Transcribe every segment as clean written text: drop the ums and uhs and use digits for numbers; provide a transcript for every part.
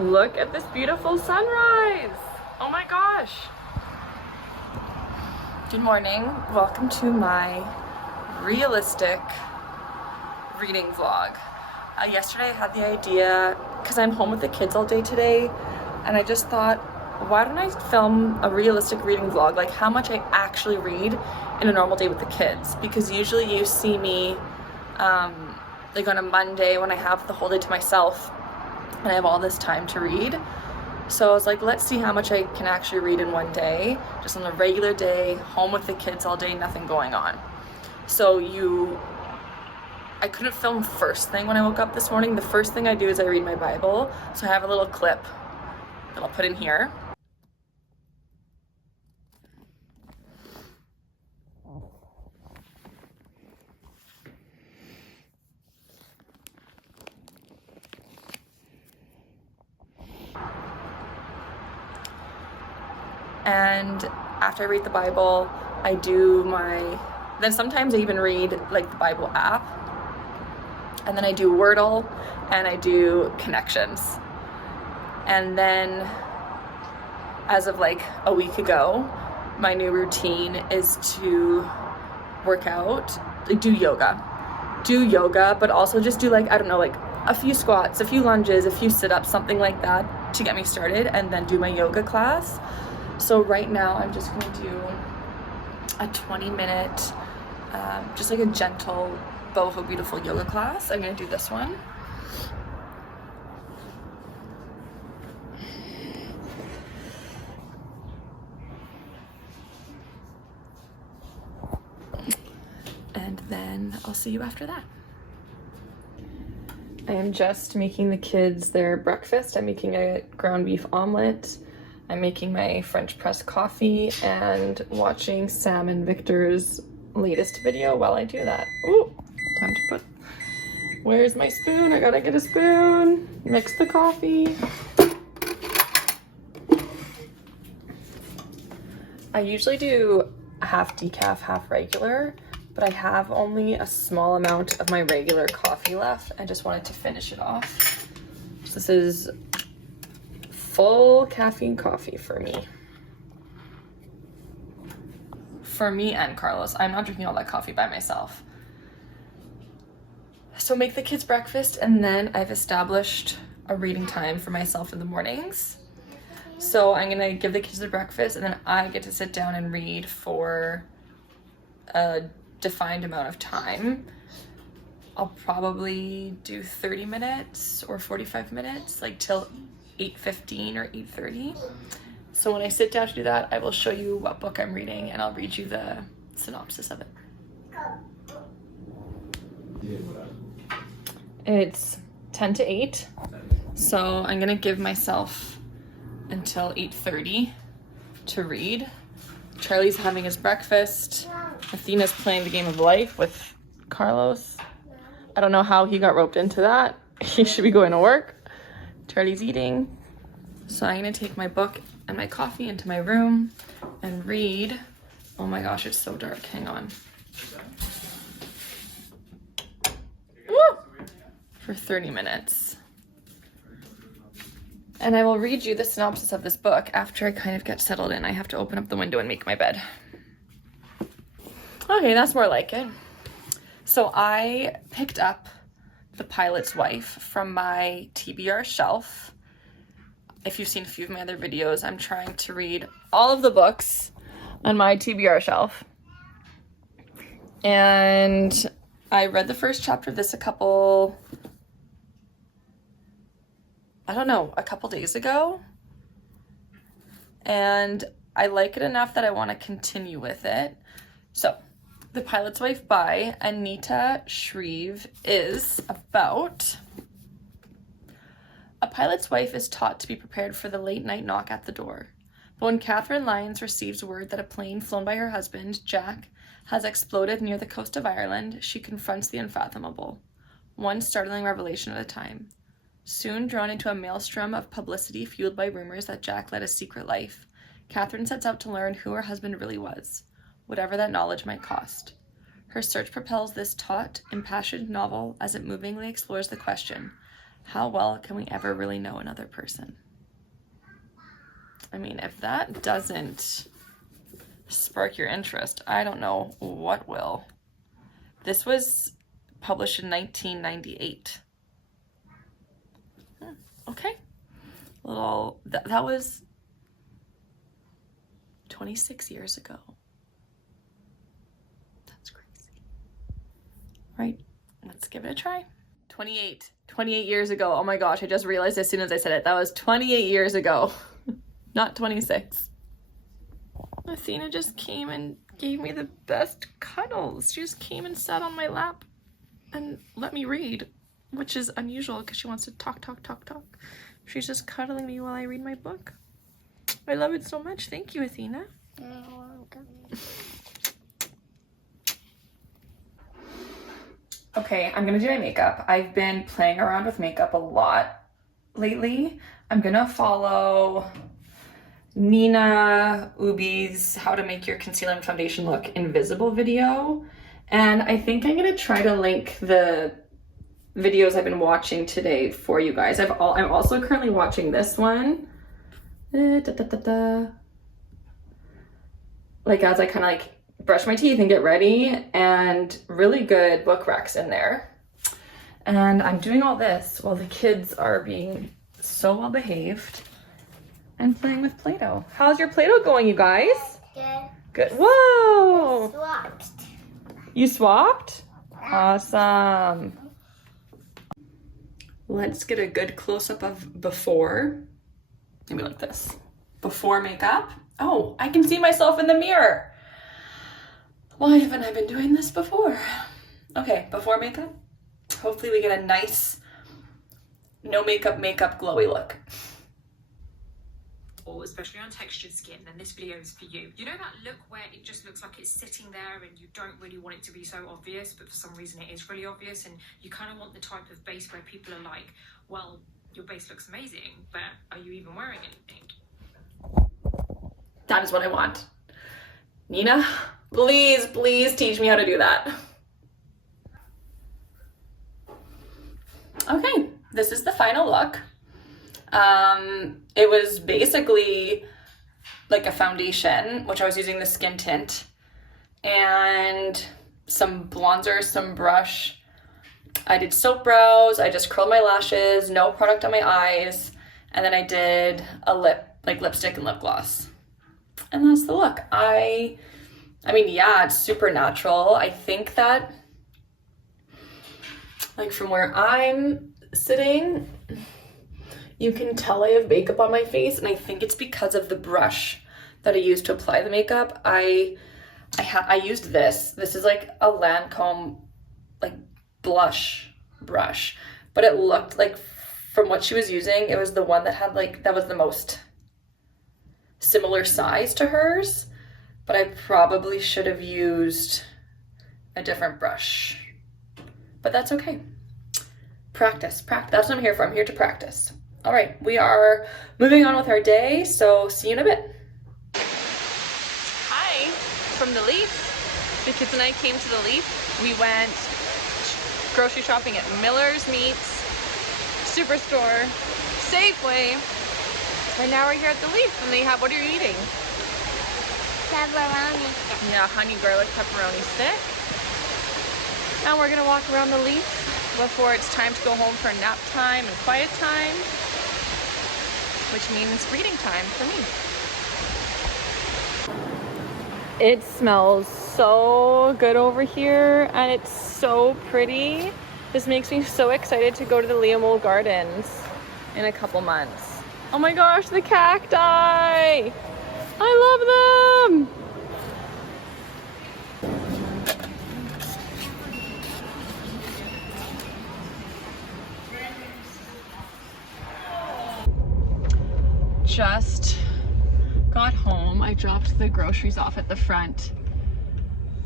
Look at this beautiful sunrise. Oh my gosh. Good morning. Welcome to my realistic reading vlog. Yesterday I had the idea, because I'm home with the kids all day today, and I just thought, why don't I film a realistic reading vlog, like how much I actually read in a normal day with the kids? Because usually you see me like on a Monday when I have the whole day to myself and I have all this time to read. So I was like, let's see how much I can actually read in one day, just on a regular day, home with the kids all day, nothing going on. So I couldn't film first thing when I woke up this morning. The first thing I do is I read my Bible. So I have a little clip that I'll put in here. And after I read the Bible, I do then sometimes I even read like the Bible app. And then I do Wordle and I do connections. And then as of like a week ago, my new routine is to work out, like do yoga, but also just do like, I don't know, like a few squats, a few lunges, a few sit-ups, something like that to get me started, and then do my yoga class. So right now I'm just going to do a 20-minute, just like a gentle boho beautiful yoga class. I'm going to do this one. And then I'll see you after that. I am just making the kids their breakfast. I'm making a ground beef omelet. I'm making my French press coffee and watching Sam and Victor's latest video while I do that. Ooh, time to put, where's my spoon? I gotta get a spoon. Mix the coffee. I usually do half decaf, half regular, but I have only a small amount of my regular coffee left. I just wanted to finish it off. So this is full caffeine coffee for me. For me and Carlos. I'm not drinking all that coffee by myself. So make the kids breakfast, and then I've established a reading time for myself in the mornings. So I'm gonna give the kids their breakfast, and then I get to sit down and read for a defined amount of time. I'll probably do 30 minutes or 45 minutes, like till 8:15 or 8:30. So when I sit down to do that, I will show you what book I'm reading and I'll read you the synopsis of it. It's 10 to 8. So I'm gonna give myself until 8:30 to read. Charlie's having his breakfast. Athena's playing the game of life with Carlos. I don't know how he got roped into that. He should be going to work. Charlie's eating. So I'm gonna take my book and my coffee into my room and read. Oh my gosh, it's so dark. Hang on. Woo! For 30 minutes. And I will read you the synopsis of this book after I kind of get settled in. I have to open up the window and make my bed. Okay, that's more like it. So I picked up The Pilot's Wife from my TBR shelf. If you've seen a few of my other videos, I'm trying to read all of the books on my TBR shelf. And I read the first chapter of this a couple days ago. And I like it enough that I want to continue with it. So, The Pilot's Wife by Anita Shreve is about: a pilot's wife is taught to be prepared for the late night knock at the door. But when Catherine Lyons receives word that a plane flown by her husband, Jack, has exploded near the coast of Ireland, she confronts the unfathomable, one startling revelation at a time. Soon drawn into a maelstrom of publicity fueled by rumors that Jack led a secret life, Catherine sets out to learn who her husband really was, whatever that knowledge might cost. Her search propels this taut, impassioned novel as it movingly explores the question: How well can we ever really know another person? I mean, if that doesn't spark your interest, I don't know what will. This was published in 1998. Okay. That was 26 years ago. That's crazy. Right, let's give it a try. 28 years ago. Oh my gosh, I just realized as soon as I said it, that was 28 years ago, not 26. Athena just came and gave me the best cuddles. She just came and sat on my lap and let me read, which is unusual because she wants to talk. She's just cuddling me while I read my book. I love it so much. Thank you, Athena. You're welcome. Okay, I'm gonna do my makeup. I've been playing around with makeup a lot lately. I'm gonna follow Nina Ubi's How to Make Your Concealer and Foundation Look Invisible video. And I think I'm gonna try to link the videos I've been watching today for you guys. I'm also currently watching this one. Like as I kind of like brush my teeth and get ready, and really good book recs in there. And I'm doing all this while the kids are being so well behaved and playing with Play-Doh. How's your Play-Doh going, you guys? Good. Good. Whoa! Swapped. You swapped? Awesome. Let's get a good close-up of before. Maybe like this. Before makeup. Oh, I can see myself in the mirror. Why haven't I been doing this before? Okay, before makeup. Hopefully we get a nice, no makeup, glowy look. Or especially on textured skin, then this video is for you. You know that look where it just looks like it's sitting there and you don't really want it to be so obvious, but for some reason it is really obvious, and you kind of want the type of base where people are like, well, your base looks amazing, but are you even wearing anything? That is what I want. Nina, please teach me how to do that. Okay, this is the final look. It was basically like a foundation, which I was using the skin tint, and some bronzer, some brush. I did soap brows, I just curled my lashes, no product on my eyes, and then I did a lipstick and lip gloss. And that's the look. I mean, yeah, it's super natural. I think that, like, from where I'm sitting, you can tell I have makeup on my face, and I think it's because of the brush that I used to apply the makeup. I used this. This is like a Lancome like blush brush, but it looked like, from what she was using, it was the one that had that was the most similar size to hers, but I probably should have used a different brush, but that's okay. Practice. That's what I'm here for. I'm here to practice. All right, we are moving on with our day, so see you in a bit. Hi, from the Leaf. The kids and I came to the Leaf. We went grocery shopping at Miller's Meats, Superstore, Safeway, and now we're here at the Leaf, and they have, what are you eating? Pepperoni. Yeah, honey garlic pepperoni stick. Now we're gonna walk around the Leaf before it's time to go home for nap time and quiet time, which means reading time for me. It smells so good over here, and it's so pretty. This makes me so excited to go to the Leomole Gardens in a couple months. Oh my gosh, the cacti! I love them! Just got home. I dropped the groceries off at the front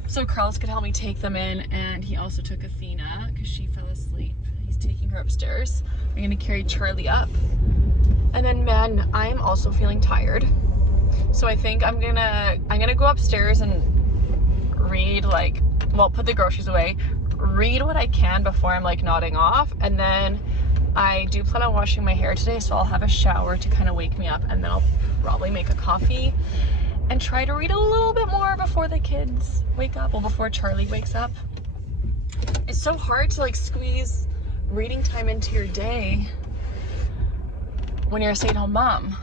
so Carlos could help me take them in, and he also took Athena because she fell asleep. He's taking her upstairs. I'm gonna carry Charlie up, and then man, I'm also feeling tired, so I think I'm gonna go upstairs and read, put the groceries away, read what I can before I'm nodding off, and then I do plan on washing my hair today, so I'll have a shower to kind of wake me up, and then I'll probably make a coffee and try to read a little bit more before the kids wake up, well, before Charlie wakes up. It's so hard to like squeeze reading time into your day when you're a stay-at-home mom,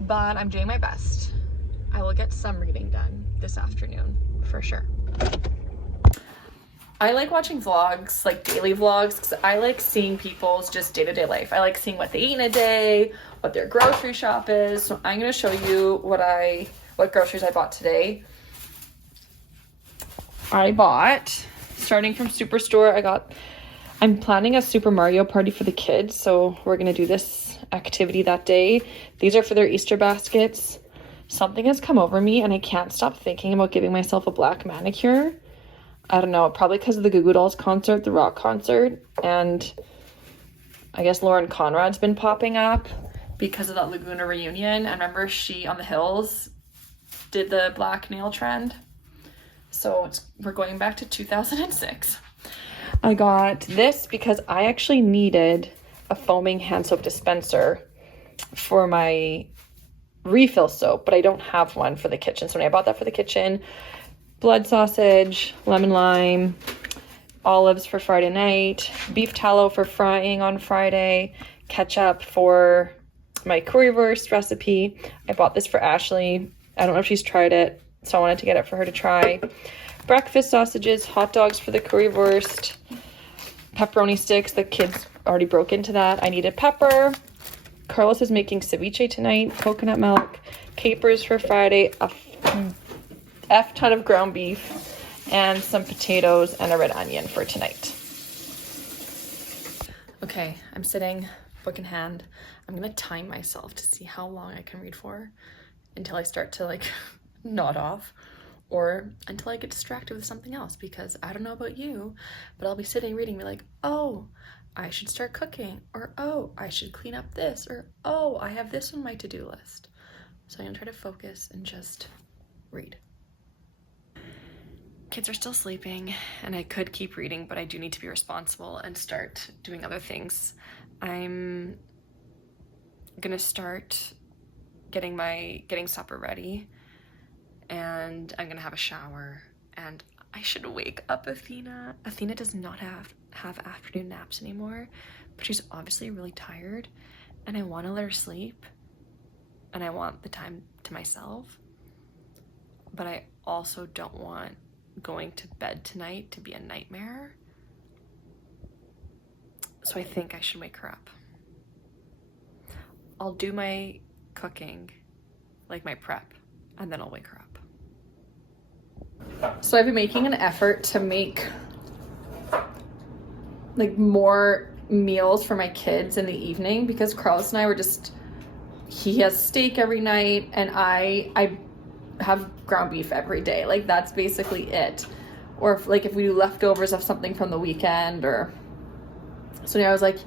but I'm doing my best. I will get some reading done this afternoon for sure. I like watching vlogs, like daily vlogs, because I like seeing people's just day-to-day life. I like seeing what they eat in a day, what their grocery shop is. So I'm going to show you what groceries I bought today. I bought, starting from Superstore, I'm planning a Super Mario party for the kids, so we're going to do this activity that day. These are for their Easter baskets. Something has come over me and I can't stop thinking about giving myself a black manicure. I don't know, probably because of the Goo Goo Dolls concert, the rock concert, and I guess Lauren Conrad's been popping up because of that Laguna reunion. I remember she on the Hills did the black nail trend. So we're going back to 2006. I got this because I actually needed a foaming hand soap dispenser for my refill soap, but I don't have one for the kitchen. So when I bought that for the kitchen, blood sausage, lemon lime, olives for Friday night, beef tallow for frying on Friday, ketchup for my currywurst recipe. I bought this for Ashley. I don't know if she's tried it, so I wanted to get it for her to try. Breakfast sausages, hot dogs for the currywurst, pepperoni sticks. The kids already broke into that. I needed pepper. Carlos is making ceviche tonight, coconut milk, capers for Friday, a F ton of ground beef, and some potatoes and a red onion for tonight. Okay, I'm sitting, book in hand. I'm gonna time myself to see how long I can read for until I start to like nod off, or until I get distracted with something else, because I don't know about you, but I'll be sitting reading, be like, oh, I should start cooking, or oh, I should clean up this, or oh, I have this on my to-do list. So I'm gonna try to focus and just read. Kids are still sleeping and I could keep reading, but I do need to be responsible and start doing other things. I'm gonna start getting supper ready, and I'm gonna have a shower, and I should wake up Athena. Athena does not have afternoon naps anymore, but she's obviously really tired, and I want to let her sleep, and I want the time to myself, but I also don't want going to bed tonight to be a nightmare. So I think I should wake her up. I'll do my cooking, like my prep, and then I'll wake her up. So I've been making an effort to make like more meals for my kids in the evening, because Carlos and I were just, he has steak every night and I have ground beef every day. Like that's basically it. Or if we do leftovers of something from the weekend, or so I was like,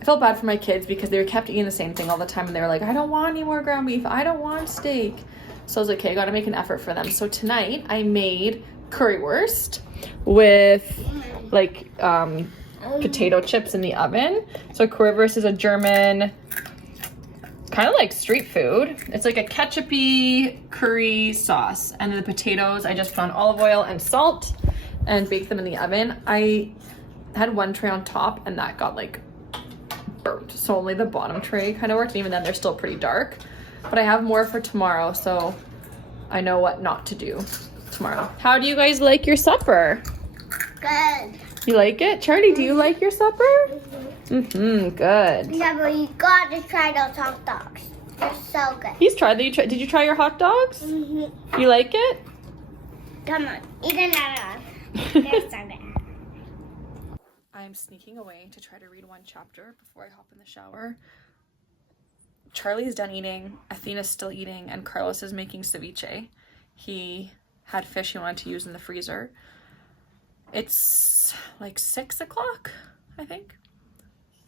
I felt bad for my kids because they kept eating the same thing all the time, and they were like, I don't want any more ground beef, I don't want steak. So I was like, okay, I gotta make an effort for them. So tonight I made currywurst with like potato chips in the oven. So currywurst is a German kind of like street food. It's like a ketchup-y curry sauce, and then the potatoes I just put on olive oil and salt and baked them in the oven. I had one tray on top and that got like burnt, so only the bottom tray kind of worked, and even then they're still pretty dark. But I have more for tomorrow, so I know what not to do tomorrow. How do you guys like your supper? Good. You like it? Charlie, do you like your supper? Good. Yeah, but you gotta try those hot dogs. They're so good. He's tried. Did you try your hot dogs? Mm-hmm. You like it? Come on, eat another one. They're so good. I'm sneaking away to try to read one chapter before I hop in the shower. Charlie's done eating, Athena's still eating, and Carlos is making ceviche. He had fish he wanted to use in the freezer. It's like 6 o'clock, I think.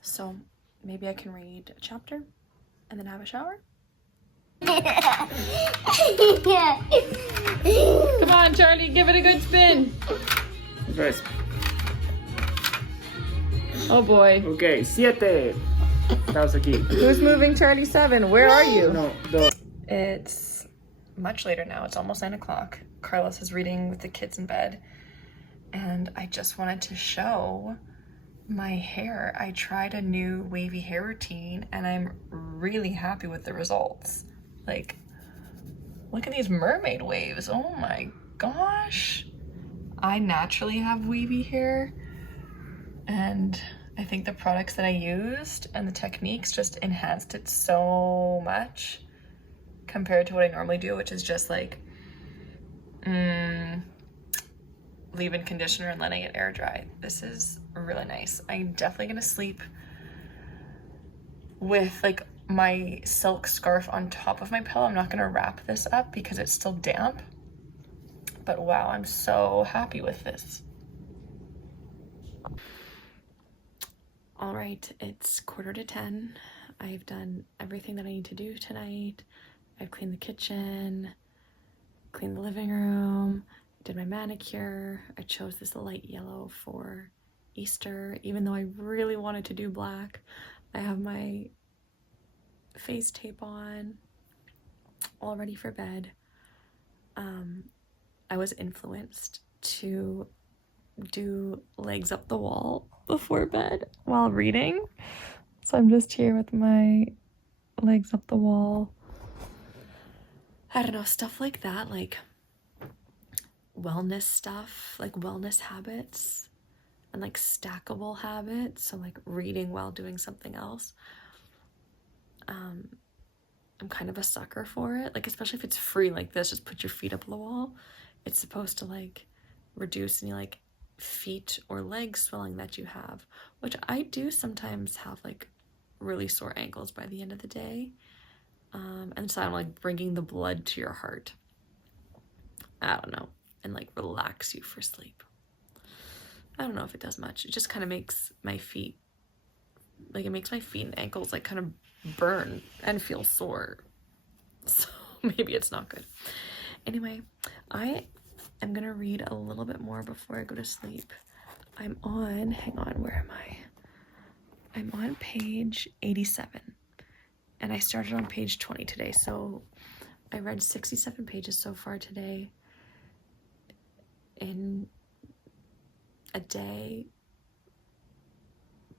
So maybe I can read a chapter and then have a shower. Come on, Charlie, give it a good spin. Nice. Oh boy. Okay, 7. Tapos aquí. Who's moving Charlie 7? Where are you? 1, 2. It's much later now. It's almost 9 o'clock. Carlos is reading with the kids in bed. And I just wanted to show my hair. I tried a new wavy hair routine and I'm really happy with the results. Like, look at these mermaid waves. Oh my gosh. I naturally have wavy hair and I think the products that I used and the techniques just enhanced it so much compared to what I normally do, which is just like leave-in conditioner and letting it air dry. This is really nice. I'm definitely gonna sleep with like my silk scarf on top of my pillow. I'm not gonna wrap this up because it's still damp. But wow, I'm so happy with this. All right, it's 9:45. I've done everything that I need to do tonight. I've cleaned the kitchen, cleaned the living room, did my manicure. I chose this light yellow for Easter, even though I really wanted to do black. I have my face tape on, all ready for bed. I was influenced to do legs up the wall before bed while reading. So I'm just here with my legs up the wall. I don't know, stuff like that, like wellness stuff, like wellness habits and like stackable habits. So like reading while doing something else. I'm kind of a sucker for it, like especially if it's free like this, just put your feet up on the wall. It's supposed to like reduce any like feet or leg swelling that you have, which I do sometimes have like really sore ankles by the end of the day. And so I'm like bringing the blood to your heart. I don't know, and like relax you for sleep. I don't know if it does much. It just kind of makes my feet, like it makes my feet and ankles like kind of burn and feel sore. So maybe it's not good. Anyway, I am gonna read a little bit more before I go to sleep. I'm on, hang on, where am I? I'm on page 87 and I started on page 20 today. So I read 67 pages so far today in a day,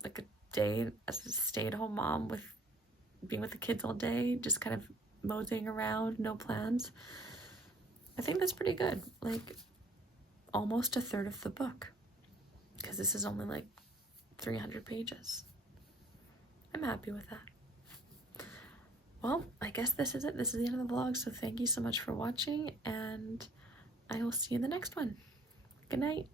like a day as a stay-at-home mom with being with the kids all day, just kind of moseying around, no plans. I think that's pretty good, like almost a third of the book, because this is only like 300 pages. I'm happy with that. Well, I guess this is it. This is the end of the vlog, so thank you so much for watching, and I will see you in the next one. Good night.